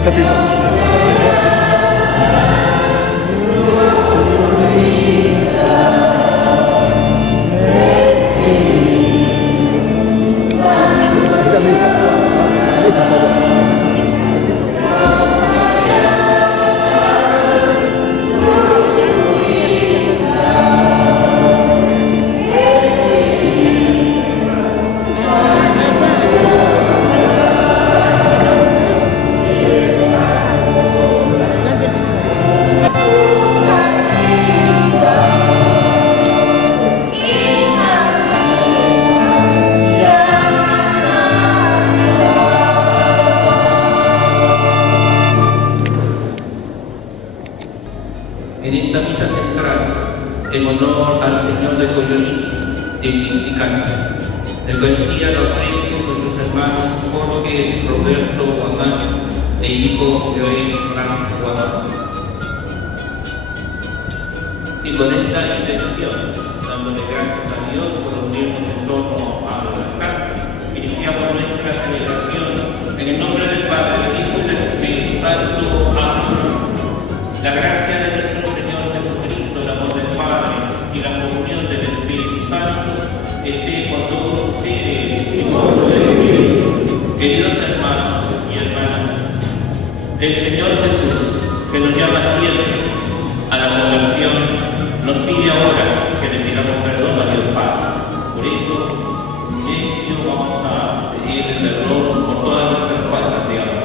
WhatsAppito. En esta misa central, en honor al Señor de Coyolí, de Quisquicancha, la Eucaristía lo ofrecen nuestros hermanos Jorge, Roberto, Guamán e hijo Joel Ramos Guamán. Y con esta intención, dándole gracias a Dios por unirnos en torno al altar, iniciamos nuestra celebración en el nombre del Padre, del Hijo y del Espíritu Santo. Amén. La gracia de nuestro Señor Jesucristo, el amor del Padre y la comunión del Espíritu Santo esté con todos ustedes y con su Espíritu. Queridos hermanos y hermanas, el Señor Jesús, que nos llama siempre a la conversión, nos pide ahora que le pidamos perdón a Dios Padre. Por eso, en silencio vamos a pedirle perdón por todas nuestras faltas de amor.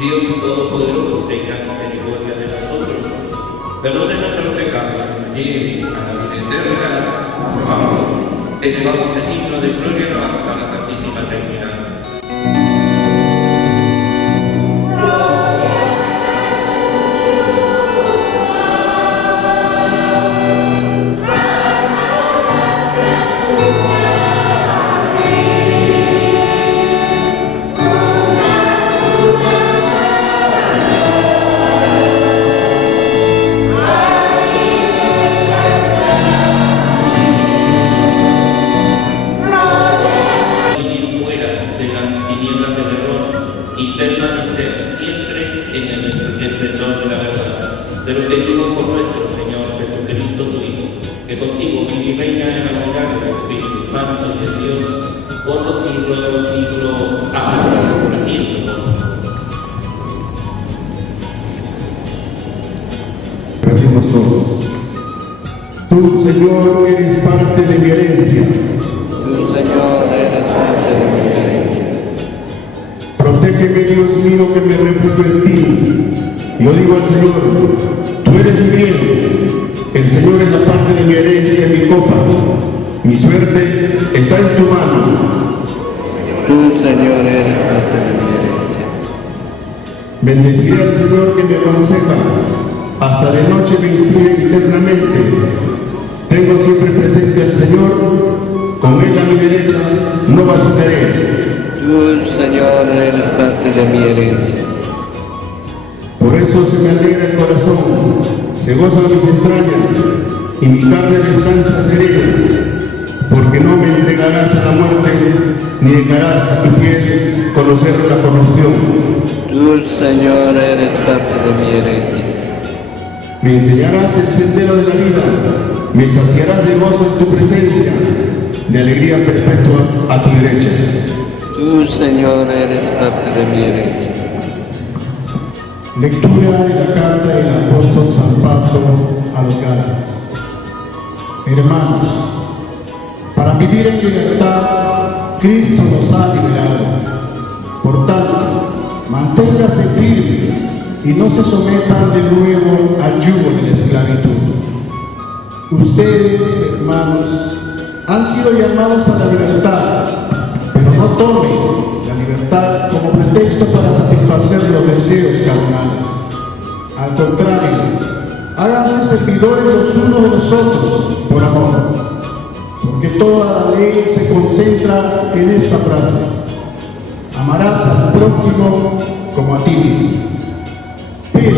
Dios Todopoderoso tenga misericordia de nosotros, perdone nuestros pecados, lleve a la vida eterna. Amén. Elevamos el himno de gloria y alabanza a la Santísima Trinidad. Y permanecer siempre en el esplendor de la verdad. Te lo pedimos por nuestro Señor Jesucristo, tu Hijo, que contigo vive y reina en la unidad del Espíritu Santo y de Dios, por los siglos de los siglos. Amén. Así es, Señor. Decimos todos. Tú, Señor, eres parte de mi herencia. Tú, Señor, eres parte de mi herencia. Protégeme, Dios mío, que me refugio en ti. Yo digo al Señor, tú eres mi bien. El Señor es la parte de mi herencia y mi copa. Mi suerte está en tu mano. Tú, Señor, eres parte de mi herencia. Bendeciré al Señor que me aconseja. Hasta de noche me instruye eternamente. Tengo siempre presente al Señor. Con Él a mi derecha no vacilaré. Tú, Señor, eres parte de mi herencia. Por eso se me alegra el corazón, se gozan mis entrañas, y mi carne descansa serena, porque no me entregarás a la muerte, ni dejarás a tu fiel conocer la corrupción. Tú, Señor, eres parte de mi herencia. Me enseñarás el sendero de la vida, me saciarás de gozo en tu presencia, de alegría perpetua a tu derecha. Tú, Señor, eres parte de mi herencia. Lectura de la carta del apóstol San Pablo a los Gálatas. Hermanos, para vivir en libertad, Cristo nos ha liberado. Por tanto, manténganse firmes y no se sometan de nuevo al yugo de la esclavitud. Ustedes, hermanos, han sido llamados a la libertad, pero no tomen la libertad como pretexto para satisfacer los deseos carnales. Al contrario, háganse servidores los unos de los otros por amor, porque toda la ley se concentra en esta frase: amarás al prójimo como a ti mismo. Pero,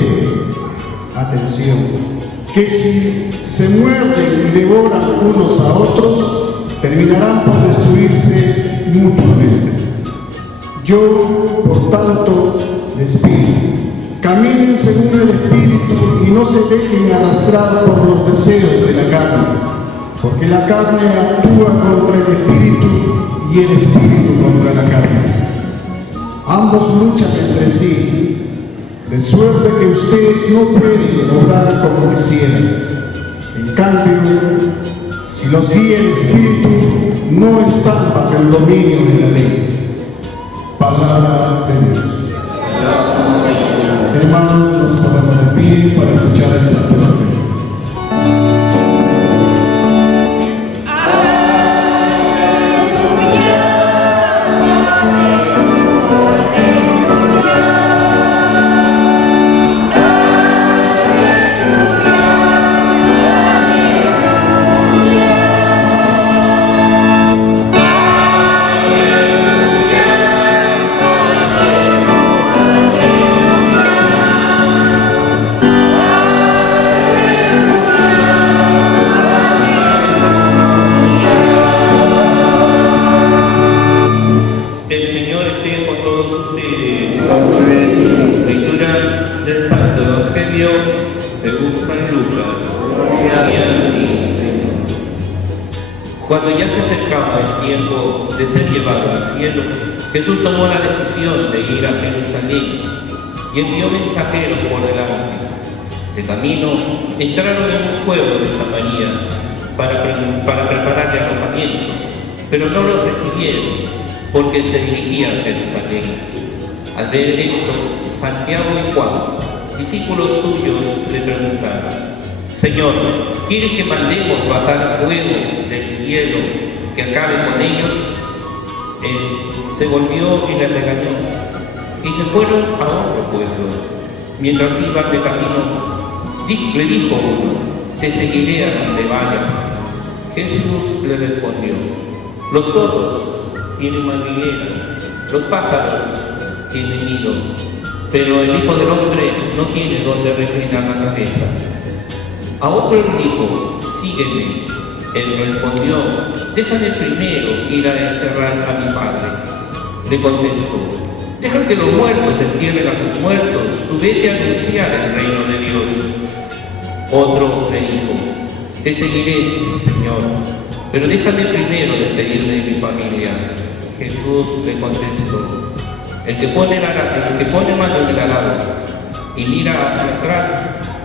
atención, que si se muerden y devoran unos a otros, terminarán por destruirse mutuamente. Yo, por tanto, les pido, caminen según el Espíritu y no se dejen arrastrar por los deseos de la carne, porque la carne actúa contra el Espíritu y el Espíritu contra la carne. Ambos luchan entre sí, de suerte que ustedes no pueden obrar como quisieran. En cambio, si los guía el Espíritu, no están bajo el dominio de la ley. Palabra de Dios. Hermanos, nos ponemos de pie para escuchar el Santo Evangelio. Cuando ya se acercaba el tiempo de ser llevado al cielo, Jesús tomó la decisión de ir a Jerusalén y envió mensajeros por delante. De camino entraron en un pueblo de Samaria para prepararle alojamiento, pero no los recibieron porque se dirigían a Jerusalén. Al ver esto, Santiago y Juan, discípulos suyos, le preguntaron: Señor, ¿quieres que mandemos bajar fuego del cielo que acabe con ellos? Él se volvió y les regañó, y se fueron a otro pueblo. Mientras iban de camino, le dijo uno: te seguiré a donde vayas. Jesús le respondió: los zorros tienen madriguera, los pájaros tienen nido, pero el Hijo del Hombre no tiene donde reclinar la cabeza. A otro le dijo: sígueme. Él respondió: déjame primero ir a enterrar a mi padre. Le contestó: deja que los muertos entierren a sus muertos, tú vete a anunciar el reino de Dios. Otro le dijo: te seguiré, Señor, pero déjame primero despedirme de mi familia. Jesús le contestó: el que pone mano en el arado y mira hacia atrás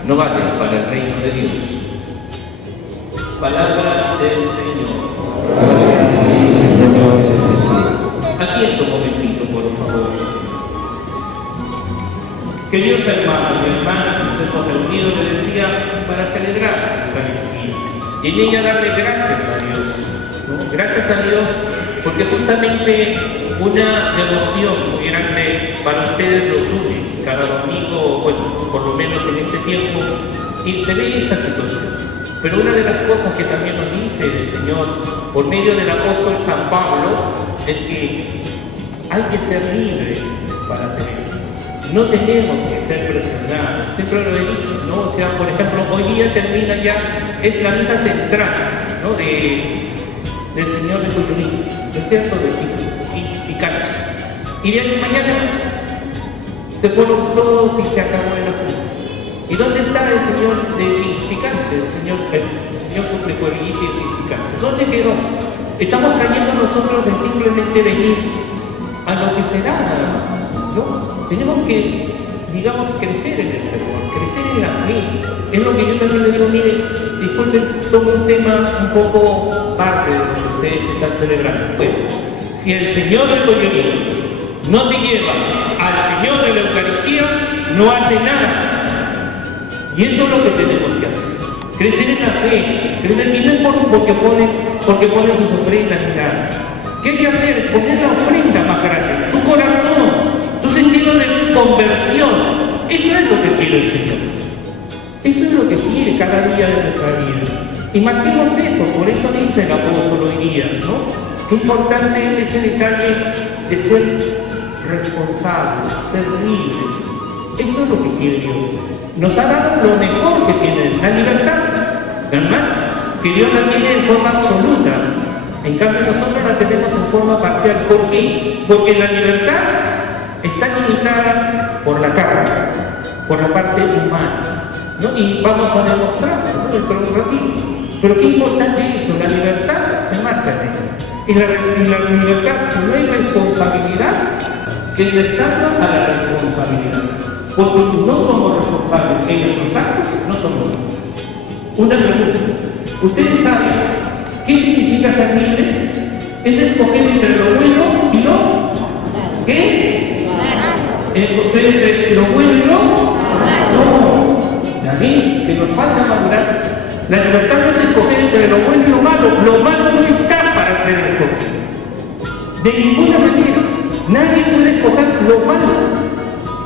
no vale para el reino de Dios. Palabra del Señor. Asiento un momentito, por favor. Queridos hermanos y hermanas, nos hemos reunido, les decía, para celebrar la Eucaristía y en ella darle gracias a Dios, ¿no? Gracias a Dios porque justamente una devoción muy grande para ustedes los une cada domingo, bueno, por lo menos en este tiempo, y se ve esa situación. Pero una de las cosas que también nos dice el Señor por medio del apóstol San Pablo es que hay que ser libres para hacer eso. No tenemos que ser presionados. Siempre lo he dicho, ¿no? O sea, por ejemplo, hoy día termina ya, es la misa central, ¿no? Del Señor de Jesucristo, ¿no es cierto? De Picacho. Y de mañana Se fueron todos y se acabó el asunto. ¿Y dónde está el Señor de edificarse? El Señor suplicó el inicio de edificarse. ¿Dónde quedó? Estamos cayendo nosotros en simplemente venir a lo que será nada más, ¿no? Tenemos que, digamos, crecer en el Señor, crecer en la fe. Es lo que yo también le digo, mire, disculpen, tomo un tema un poco parte de lo que ustedes están celebrando. Bueno, si el Señor del Coyolino no te lleva al Señor de la Eucaristía, no hace nada. Y eso es lo que tenemos que hacer. Crecer en la fe, crecer, y no es porque ponen sus ofrendas ni nada. ¿Qué hay que hacer? Poner la ofrenda más grande, tu corazón, tu sentido de conversión. Eso es lo que quiere el Señor. Eso es lo que quiere cada día de nuestra vida. Y marquemos eso, por eso dice el apóstol hoy día, ¿no? Qué importante es ese detalle de ser responsables, ser libres. Eso es lo que quiere Dios. Nos ha dado lo mejor que tiene, la libertad. Además, que Dios la tiene en forma absoluta. En cambio, nosotros la tenemos en forma parcial. ¿Por qué? Porque la libertad está limitada por la carne, por la parte humana, ¿no? Y vamos a demostrarlo, ¿no? Dentro de un ratito. Pero qué importante es eso, la libertad se marca en eso. Y la libertad, si no hay responsabilidad, que el Estado a la responsabilidad. Porque si no somos responsables en nuestros actos, no somos libres. Una pregunta. ¿Ustedes saben qué significa ser libre? Es escoger entre lo bueno y lo... ¿Qué? Escoger entre lo bueno y lo... No. David, que nos falta madurar. La libertad no es escoger entre lo bueno y lo malo. Lo malo no está para ser escogido. De ninguna manera. Nadie puede escoger lo malo.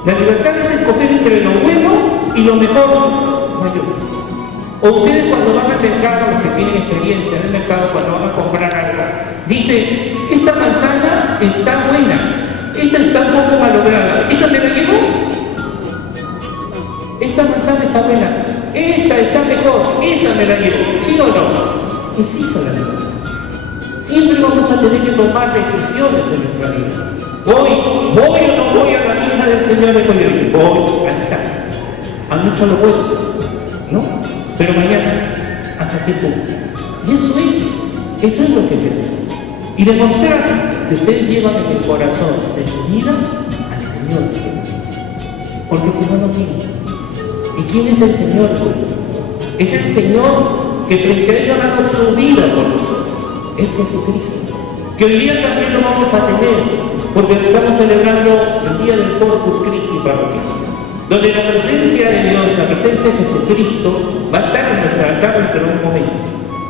La libertad es escoger entre lo bueno y lo mejor mayor. O ustedes cuando van al mercado, los que tienen experiencia en el mercado, cuando van a comprar algo, dicen, esta manzana está buena, esta está un poco malograda, ¿esa me la llevo? Esta manzana está buena, esta está mejor, esa me la llevo, ¿sí o no? Es eso la libertad. Siempre vamos a tener que tomar decisiones en nuestra vida. ¿Voy o no voy a la misa del Señor de Coyolino? Voy, ahí está. Han hecho lo bueno, ¿no? Pero mañana, ¿hasta qué punto? Y eso es lo que tenemos. Y demostrar que ustedes llevan en el corazón de su vida al Señor. Porque si no, no tienen. ¿Y quién es el Señor? Es el Señor que frente a ellos ha dado su vida por nosotros. Es Jesucristo. Que hoy día también lo vamos a tener, porque estamos celebrando el día del Corpus Christi parroquial, donde la presencia de Dios, la presencia de Jesucristo va a estar en nuestra altar dentro de un momento.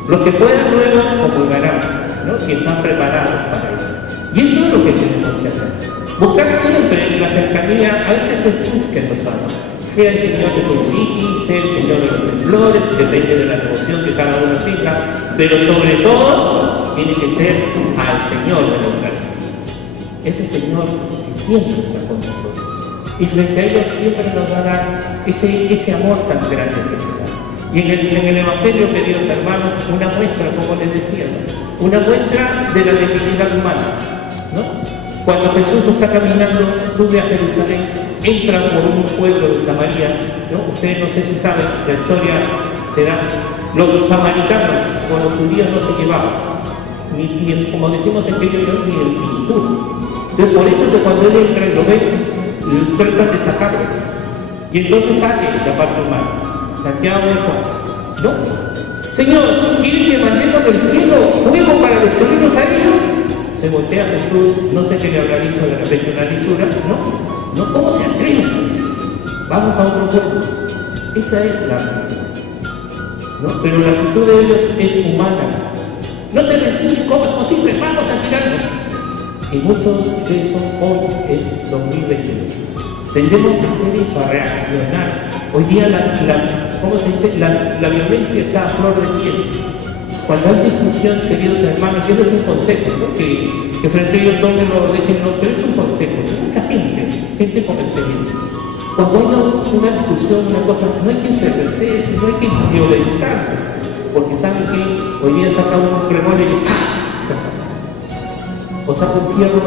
Los que puedan luego comulgarán, ¿no? Si están preparados para eso. Y eso es lo que tenemos que hacer. Buscar siempre la cercanía a ese Jesús que nos ama. Sea el Señor de Coyolini, sea el Señor de los temblores, depende de la devoción que cada uno tenga, pero sobre todo tiene que ser al Señor de la Eucaristía. Ese Señor que siempre está con nosotros. Y frente a ellos siempre nos va a dar ese amor tan grande que se da. Y en el Evangelio, queridos hermanos, una muestra, como les decía, una muestra de la debilidad humana, ¿no? Cuando Jesús está caminando, sube a Jerusalén, entra por un pueblo de Samaria, ¿no? Ustedes no sé si saben, la historia será, los samaritanos con los judíos no se llevaban, ni como decimos en aquello, ni el pintura. Entonces por eso que cuando él entra y lo ve, tratan de sacarlo. Y entonces sale la parte humana. Santiago dijo, no, Señor, ¿quieres que mandemos del cielo fuego para destruirnos a ellos? Se voltea Jesús, no sé qué le habrá dicho de repente una lisura, no, ¿cómo se atreven? Vamos a otro pueblo. Esa es la actitud, ¿no? Pero la actitud de ellos es humana. No te reciben, ¿cómo es posible? Vamos a tirarnos. Y muchos de esos hoy es 2022. Tendemos a hacer eso, a reaccionar. Hoy día ¿cómo se dice? La violencia está a flor de piel. Cuando hay discusión, queridos hermanos, eso es un consejo, ¿no? que frente a ellos no me lo dejen, no, pero es un consejo. Hay mucha gente con experiencia. Cuando hay una discusión, una cosa, no hay que encerrarse, sino hay que violentarse. Porque saben que hoy día saca un revólver y ¡ah! O saca un fierro.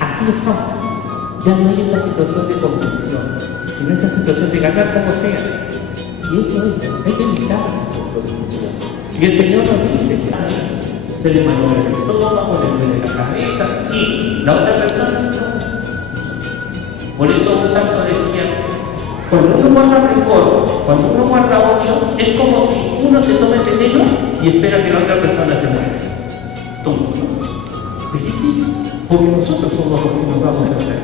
Así estamos. Ya no hay esa situación de confusión, sino esa situación de ganar como sea. Y eso es, hay que evitar la confusión. Y el Señor nos dice que se le manuela el estómago, le duele la cabeza, y la otra persona no. Por eso un santo decía, cuando uno guarda rencor, cuando uno guarda odio, es como si uno se tome veneno y espera que la otra persona se muera. Tonto, ¿no? Es difícil, porque nosotros somos los que nos vamos a hacer.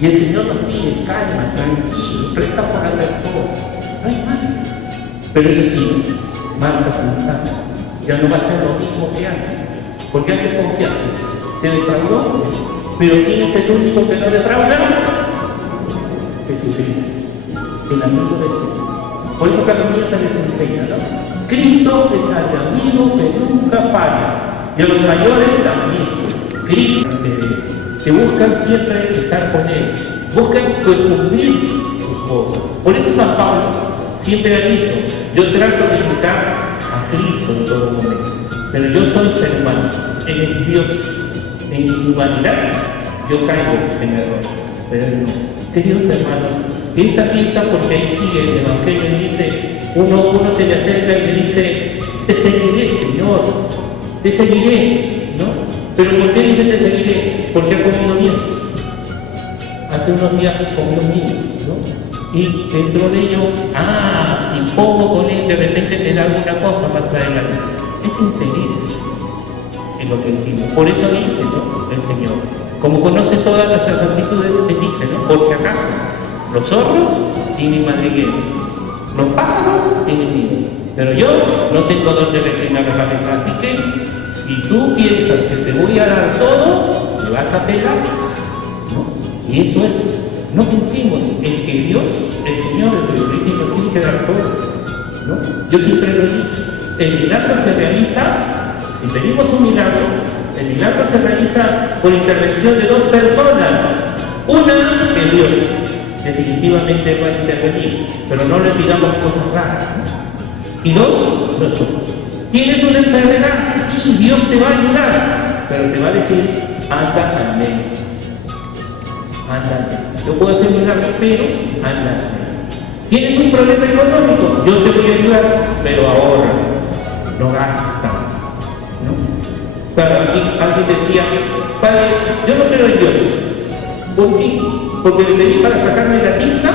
Y el Señor nos pide calma, tranquilo, reza por la persona. No hay más. Pero eso sí, marca constancia. Ya no va a ser lo mismo que antes. Porque antes confiaste, te defraudó. Pero ¿quién es el único que no defrauda? Jesucristo, el amigo del Señor. Por eso que a los niños se les enseña, ¿no? Cristo es el amigo que nunca falla. Y a los mayores también. Cristo que buscan siempre estar con Él. Buscan cumplir sus cosas. Por eso San Pablo siempre ha dicho, yo trato de imitar a Cristo en todo momento. Pero yo soy ser humano. Él es Dios. En mi humanidad yo caigo en error. Pero Él no. Queridos hermanos, esta fiesta, porque ahí sigue el Evangelio y dice, uno se le acerca y le dice, te seguiré, Señor, te seguiré, ¿no? Pero ¿por qué dice te seguiré? Porque ha comido bien. Hace unos días comió bien, ¿no? Y dentro de ello, si pongo con él, de repente me da alguna cosa más adelante. Es interés en lo que entiendo. Por eso dice, ¿no? El Señor. Como conoce todas nuestras actitudes, Él dice, ¿no? Por si acaso, los zorros tienen madriguera, los pájaros tienen nido, pero yo no tengo donde reclinar la cabeza. Así que, si tú piensas que te voy a dar todo, me vas a pegar, ¿no? Y eso es, no pensemos en que Dios, el Señor, el Jesucristo, nos tiene que dar todo, ¿no? Yo siempre lo he dicho, el milagro se realiza, si pedimos un milagro, el milagro se realiza por intervención de dos personas. Una, que Dios definitivamente va a intervenir, pero no le pidamos cosas raras. Y dos, nosotros. ¿Tienes una enfermedad? Sí, Dios te va a ayudar, pero te va a decir, anda al médico. Anda al médico. Yo puedo hacer milagros, pero anda al médico. ¿Tienes un problema económico? Yo te voy a ayudar, pero ahorra, no gasta. Claro, alguien decía, padre, yo no creo en Dios. ¿Por qué? Porque le pedí para sacarme la tinta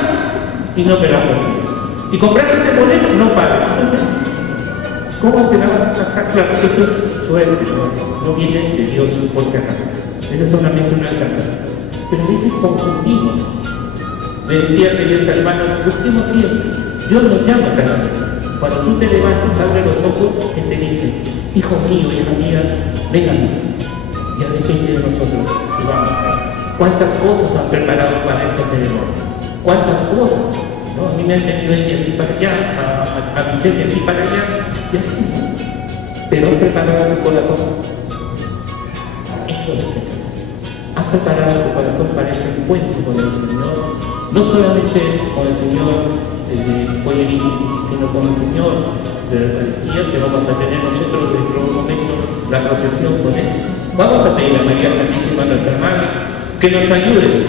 y no me la compré. Y compraste ese boleto, no pagas. ¿Cómo te la vas a sacar? Claro, eso es suerte, no viene de Dios por si acaso. Eso es solamente una alternativa. Pero a veces confundimos. Me decía que Dios, hermano, busquemos siempre. Dios nos llama cada vez. Cuando tú te levantas, abres los ojos, Él te dice, hijo mío, hija mía, ven a mí. Ya depende de nosotros si vamos a ver. ¿Cuántas cosas han preparado para esta ceremonia? ¿Cuántas cosas? ¿No? A mí me han tenido de aquí para allá, a Michelle de aquí para allá, y así, ¿no? Pero han preparado tu corazón. Eso es lo que te hace. Has preparado tu corazón para ese encuentro con el Señor, no solamente con el Señor desde hoy en día, sino con el Señor de la Eucaristía que vamos a tener nosotros dentro de un momento, la procesión con Él. Vamos a pedir a María Santísima, nuestra Madre, que nos ayude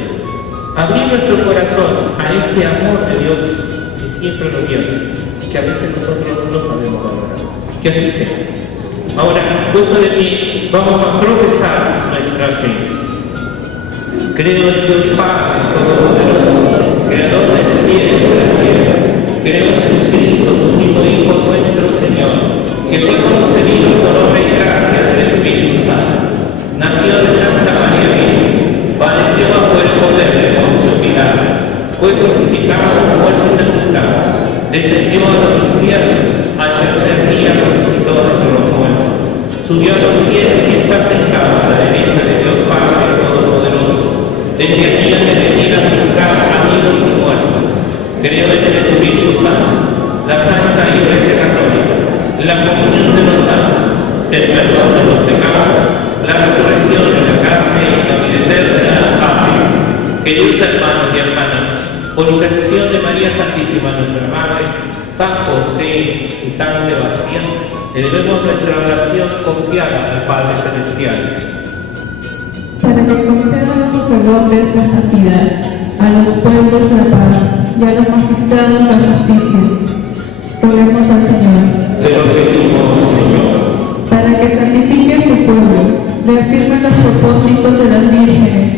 a abrir nuestro corazón a ese amor de Dios que siempre lo viene, que a veces nosotros no lo sabemos valorar. Que así sea. Ahora, puesto de pie, vamos a profesar nuestra fe. Creo en Dios Padre Todopoderoso, Creador del cielo y de la tierra. Creo en Jesucristo, su único Hijo nuestro Señor, que fue concebido por obra y gracia del Espíritu Santo. Nació de Santa María Virgen, padeció bajo el poder de Poncio Pilato, fue crucificado, muerto y sepultado, descendió a los infiernos, al tercer día resucitó entre los muertos, subió a los cielos y está sentado a la derecha de Dios Padre Todopoderoso. Desde aquí ha de venir a juzgar a vivos y muertos. Creo en el Espíritu Santo, la Santa Iglesia Católica, la comunión de los santos, el perdón de los pecados, la resurrección de la carne y la vida eterna. Amén. Queridos hermanos y hermanas, por intercesión de María Santísima, nuestra Madre, San José y San Sebastián, elevemos nuestra oración confiada al Padre Celestial. Para que conceda a sacerdotes la santidad, a los pueblos la paz y a los magistrados la justicia. Roguemos al Señor. Te lo pedimos, Señor. Para que santifique a su pueblo, reafirme los propósitos de las vírgenes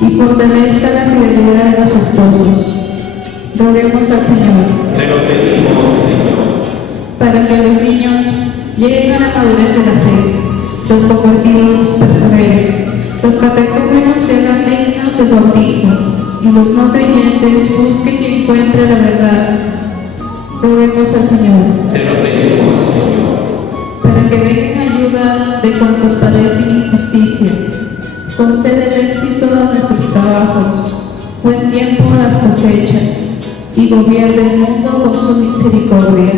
y fortalezca la fidelidad de los esposos. Roguemos al Señor. Te lo pedimos, Señor. Para que los niños lleguen a la madurez de la fe, los convertidos perseveren, los catecúmenos sean dignos del bautismo y los no creyentes busquen y encuentren la verdad. Roguemos al Señor. Te lo pedimos, Señor. Para que venga en ayuda de cuantos padecen injusticia, concede el éxito a nuestros trabajos, buen tiempo a las cosechas y gobierne el mundo con su misericordia.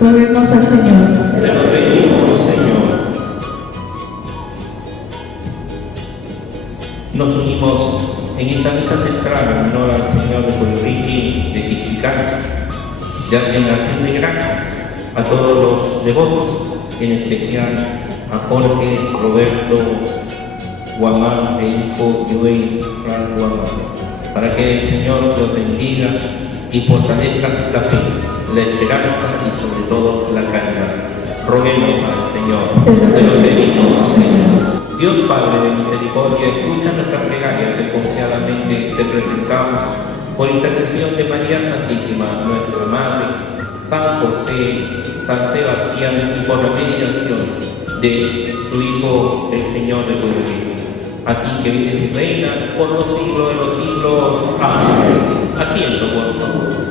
Roguemos al Señor. Te lo pedimos, Señor. Nos unimos en esta misa central en honor al Señor de Puerto Rico de Quichicacha, en acción de gracias a todos los devotos, en especial a Jorge, Roberto, Guamán e hijo Joey Fran Guamán, para que el Señor los bendiga y fortalezca la fe, la esperanza y sobre todo la caridad. Roguemos al Señor. Te lo pedimos, Señor. Dios Padre de misericordia, escucha nuestra plegaria que confiadamente te presentamos por intercesión de María Santísima, nuestra Madre, San José, San Sebastián y por la mediación de tu Hijo, el Señor de Puerto Rico. A ti que vives y reinas por los siglos de los siglos. Amén. Asiento, por favor.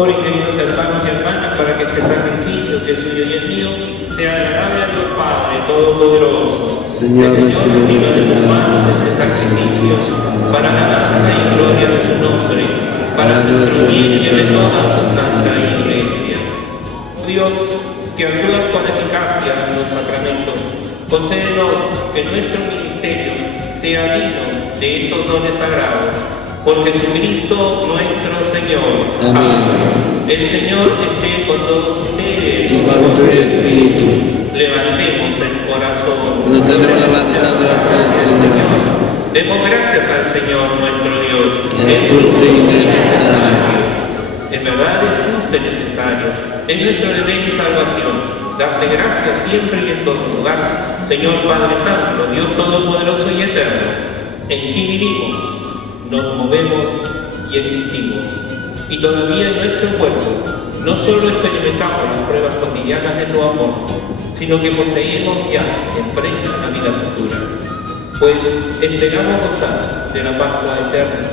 Oren, queridos hermanos y hermanas, para que este sacrificio que es suyo y es mío sea agradable a Dios Padre Todopoderoso. Señor, reciba de tus manos este sacrificio para la alabanza y gloria de su nombre, para nuestro bien y de toda su santa iglesia. Dios, que actúa con eficacia en los sacramentos, concédenos que nuestro ministerio sea digno de estos dones sagrados. Por Jesucristo nuestro Señor. Amén. El Señor esté con todos ustedes. Y con tu espíritu. Levantemos el corazón. Lo tenemos levantado hacia el Señor. Demos gracias al Señor nuestro Dios. Es justo y necesario. En verdad es justo y necesario. Es nuestro deber y salvación. Darle gracias siempre y en todo lugar. Señor Padre Santo, Dios Todopoderoso y Eterno, en ti vivimos, nos movemos y existimos. Y todavía en nuestro cuerpo no solo experimentamos las pruebas cotidianas de tu amor, sino que poseemos ya en prenda la vida futura. Pues esperamos gozar de la Pascua eterna,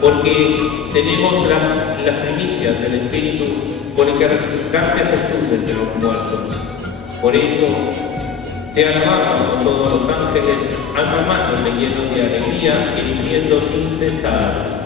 porque tenemos las primicias del Espíritu por el que resucitaste a Jesús de entre los muertos. Por eso te alabamos con todos los ángeles, aclamándote llenos de alegría y diciendo sin cesar.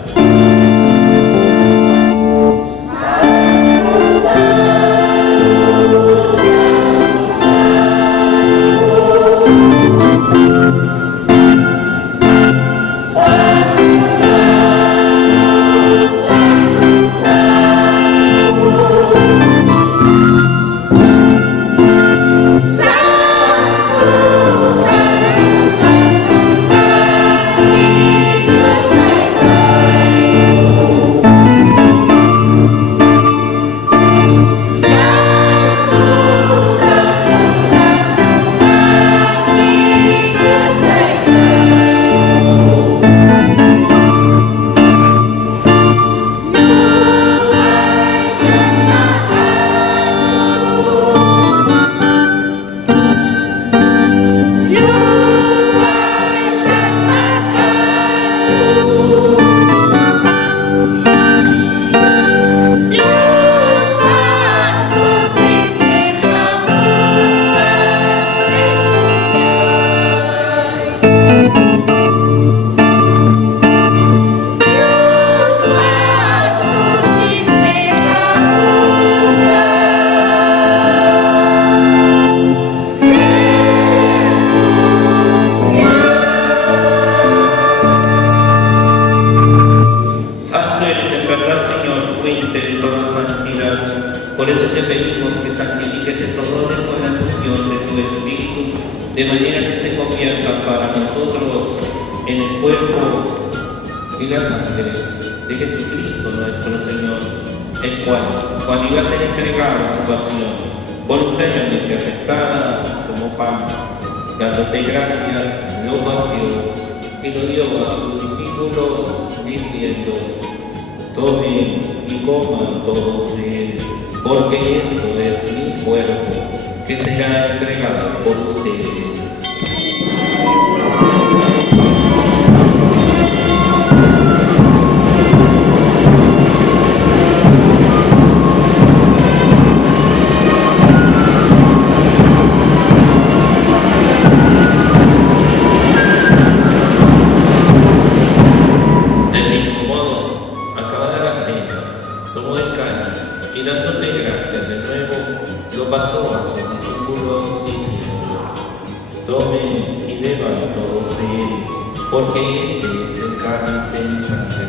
eso te pedimos que santifiques estos dones con la infusión de tu Espíritu, de manera que se conviertan para nosotros en el cuerpo y la sangre de Jesucristo nuestro Señor, el cual, cuando iba a ser entregado a su pasión, voluntariamente aceptada como pan, dándote gracias, lo partió y lo dio a sus discípulos, diciendo: tomen y coman todos de él, porque esto es mi cuerpo, que será entregado por ustedes. Porque este es el cáliz de mi sangre,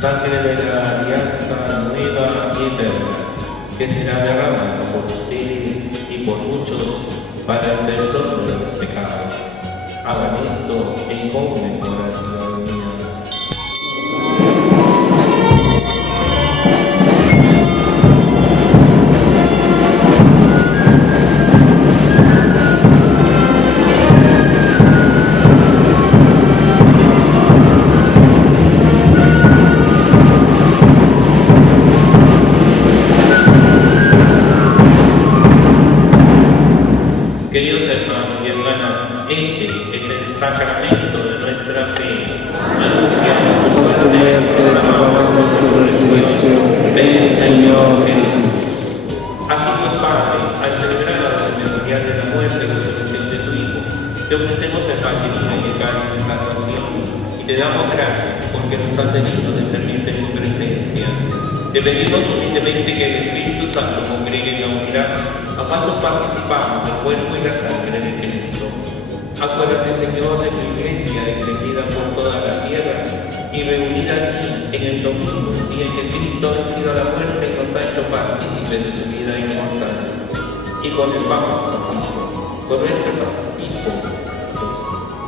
sangre de la alianza nueva y eterna, que será derramada por ustedes y por muchos para el perdón de los pecados. Hagan esto en conmemoración mía. Queridos hermanos y hermanas, este es el sacramento de nuestra fe. Anunciamos tu muerte, proclamamos tu resurrección. Ven, Señor Jesús. Así pues, Padre, al celebrar el memorial de la muerte y resurrección de tu Hijo, te ofrecemos el pan y el cáliz de salvación y te damos gracias porque nos has tenido de servirte en tu presencia. Te pedimos humildemente que el Espíritu Santo congregue en la unidad a cuantos participamos del cuerpo y la sangre de Cristo. Acuérdate, Señor, de tu iglesia extendida por toda la tierra y reunida aquí en el domingo, día en que Cristo ha vencido a la muerte y nos ha hecho partícipes de su vida inmortal. Y con el Papa Francisco, con nuestro obispo,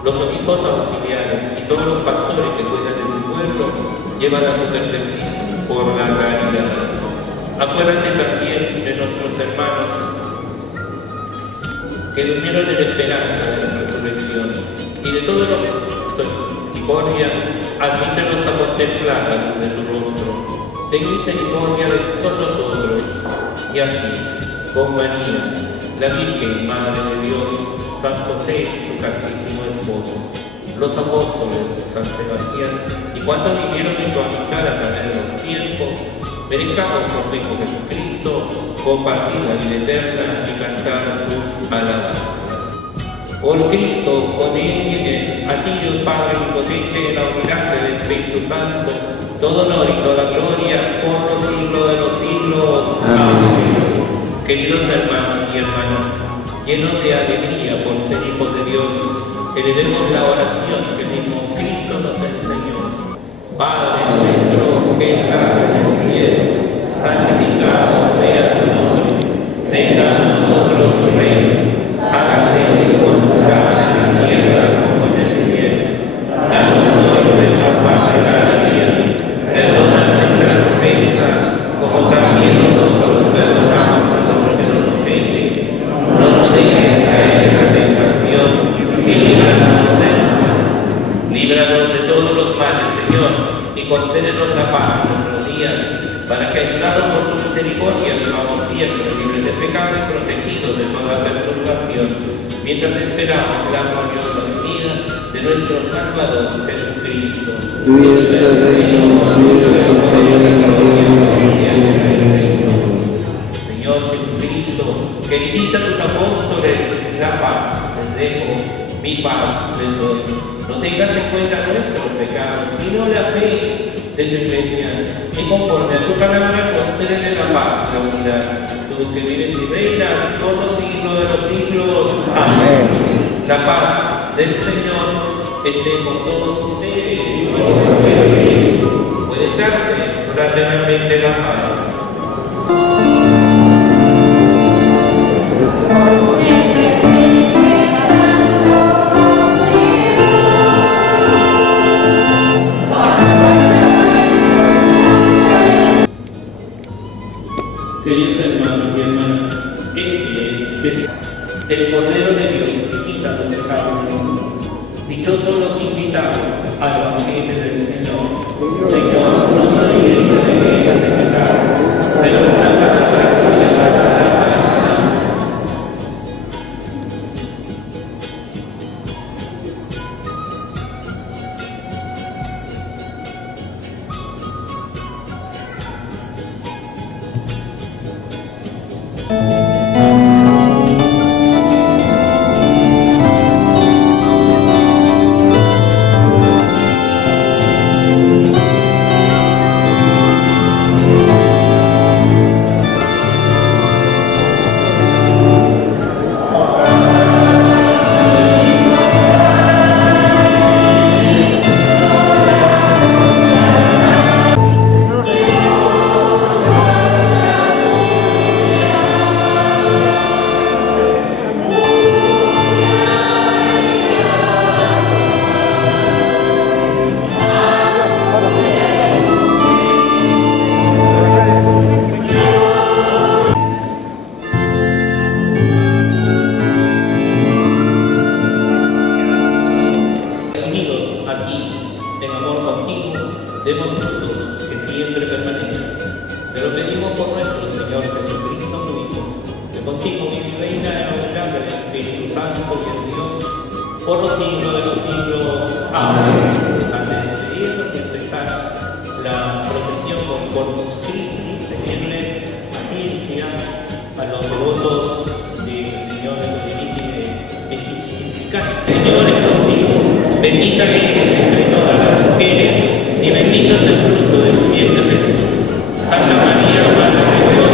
los obispos auxiliares y todos los pastores que cuidan de tu pueblo, llevan a su perfección por la caridad. Acuérdate también de nuestros hermanos que durmieron en la esperanza de la resurrección y de todos los que misericordia, admítenos a contemplar la luz de tu rostro. Ten misericordia de todos nosotros y así, con María, la Virgen Madre de Dios, San José, su castísimo esposo, los apóstoles, San Sebastián y cuantos vivieron en tu amistad a través de los tiempos, merezcamos por tu Hijo Jesucristo compartir la vida eterna y cantar tus alabanzas. Por Cristo, con Él y en Él, a ti Dios Padre Omnipotente, en la unidad del Espíritu Santo, todo honor y toda gloria por los siglos de los siglos. Amén. Queridos hermanos y hermanas, llenos de alegría por ser hijos de Dios, heredemos la oración que mismo Cristo nos enseñó. Padre nuestro que estás en el cielo, santificado sea tu nombre. Venga a nosotros tu reino. Hágase tu voluntad en la tierra como en el cielo. Danos hoy nuestro pan de cada día. Perdona nuestras ofensas, como también nosotros perdonamos a los que nos ofenden. No nos dejes caer en la tentación y líbranos del mal. Líbranos de todos los males, Señor, y concédenos la paz en nuestros días, para que, ayudados por tu misericordia, vivamos siempre libres de pecado y protegidos de toda perturbación, mientras esperamos la gloriosa venida de nuestro Salvador Jesucristo. Señor Jesucristo, que dijiste a tus apóstoles: la paz les dejo, mi paz les doy. No tengas en cuenta nuestros pecados, sino la fe de tu iglesia, y conforme a tu palabra concédele la paz, la unidad, tú que vives y reinas por los siglos de los siglos. Amén. La paz del Señor esté con todos ustedes. Puede darse fraternalmente la paz. del Cordero de Dios que quita los pecados del mundo. Dichosos los invitados al Evangelio del Señor. Señor, no soy digno de que hayas de pecar, pero una palabra tuya bastará para mi alma. Demos frutos que siempre permanezcan. Te lo pedimos por nuestro Señor Jesucristo, tu Hijo, que contigo vive y reina en la unidad del Espíritu Santo y en Dios, por los siglos de los siglos. Amén. Antes de seguirnos y empezar la procesión con Corpus Christi, pedirles paciencia a los devotos del Señor de los Eficaces. Señor es contigo, bendita eres entre todas las mujeres, y bendito es el fruto de tu vientre Jesús. Santa María, Madre de Dios,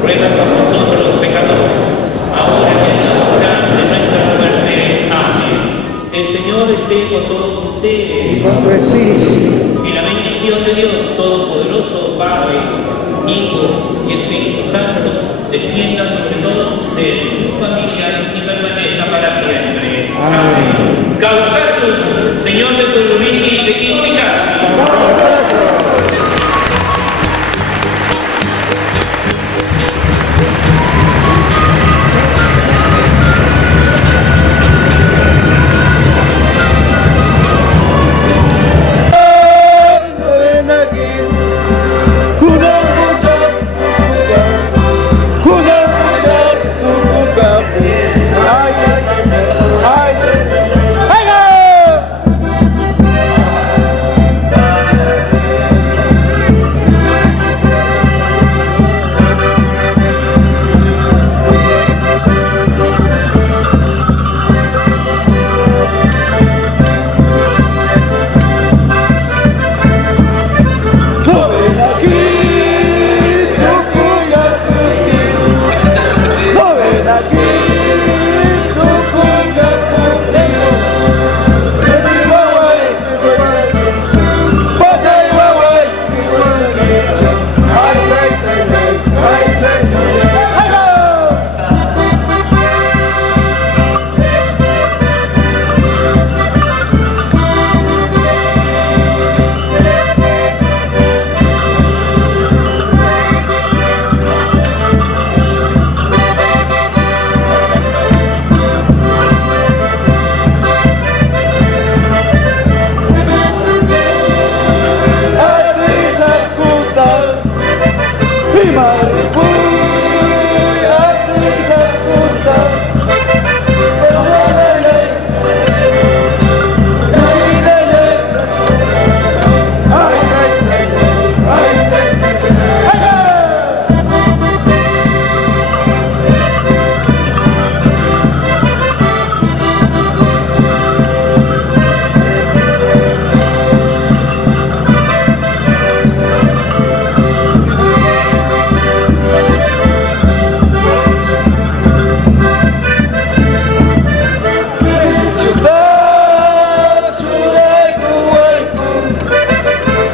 ruega por nosotros los pecadores, ahora y en la hora de nuestra muerte. Amén. El Señor esté con todos ustedes. Y con tu espíritu. Y la bendición de Dios Todopoderoso, Padre, Hijo y Espíritu Santo, descienda sobre todos ustedes, sus familias, y permanezca para siempre. Amén. Causatum, Señor de tu y de Quinticación.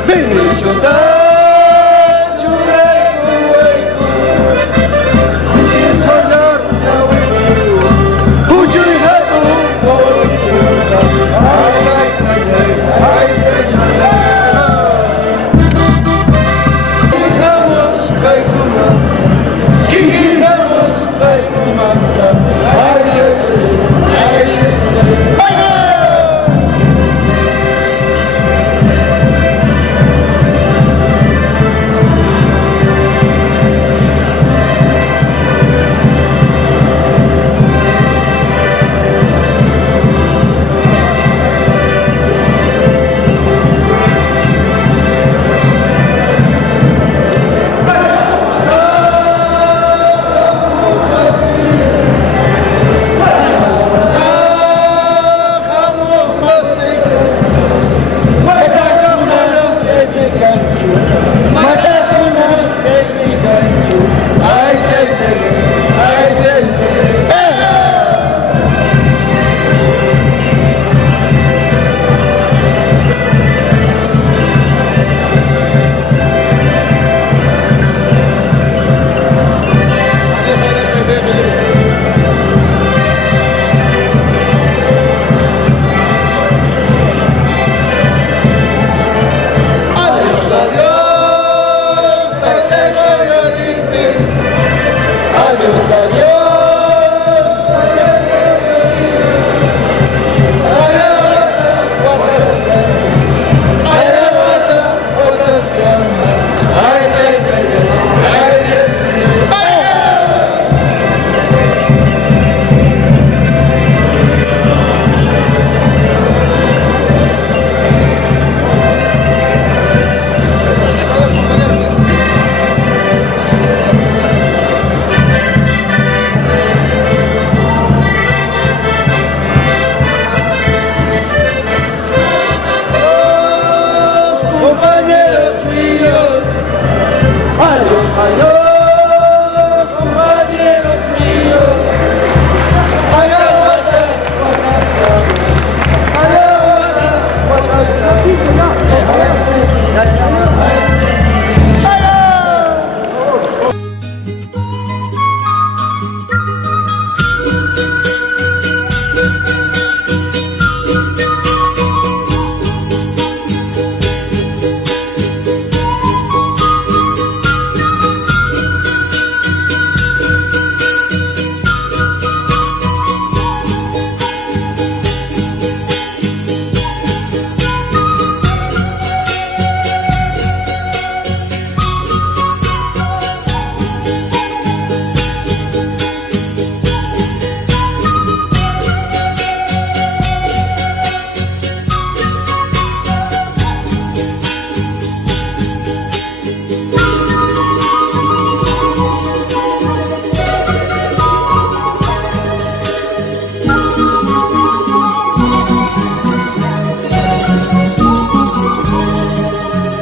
Bendición.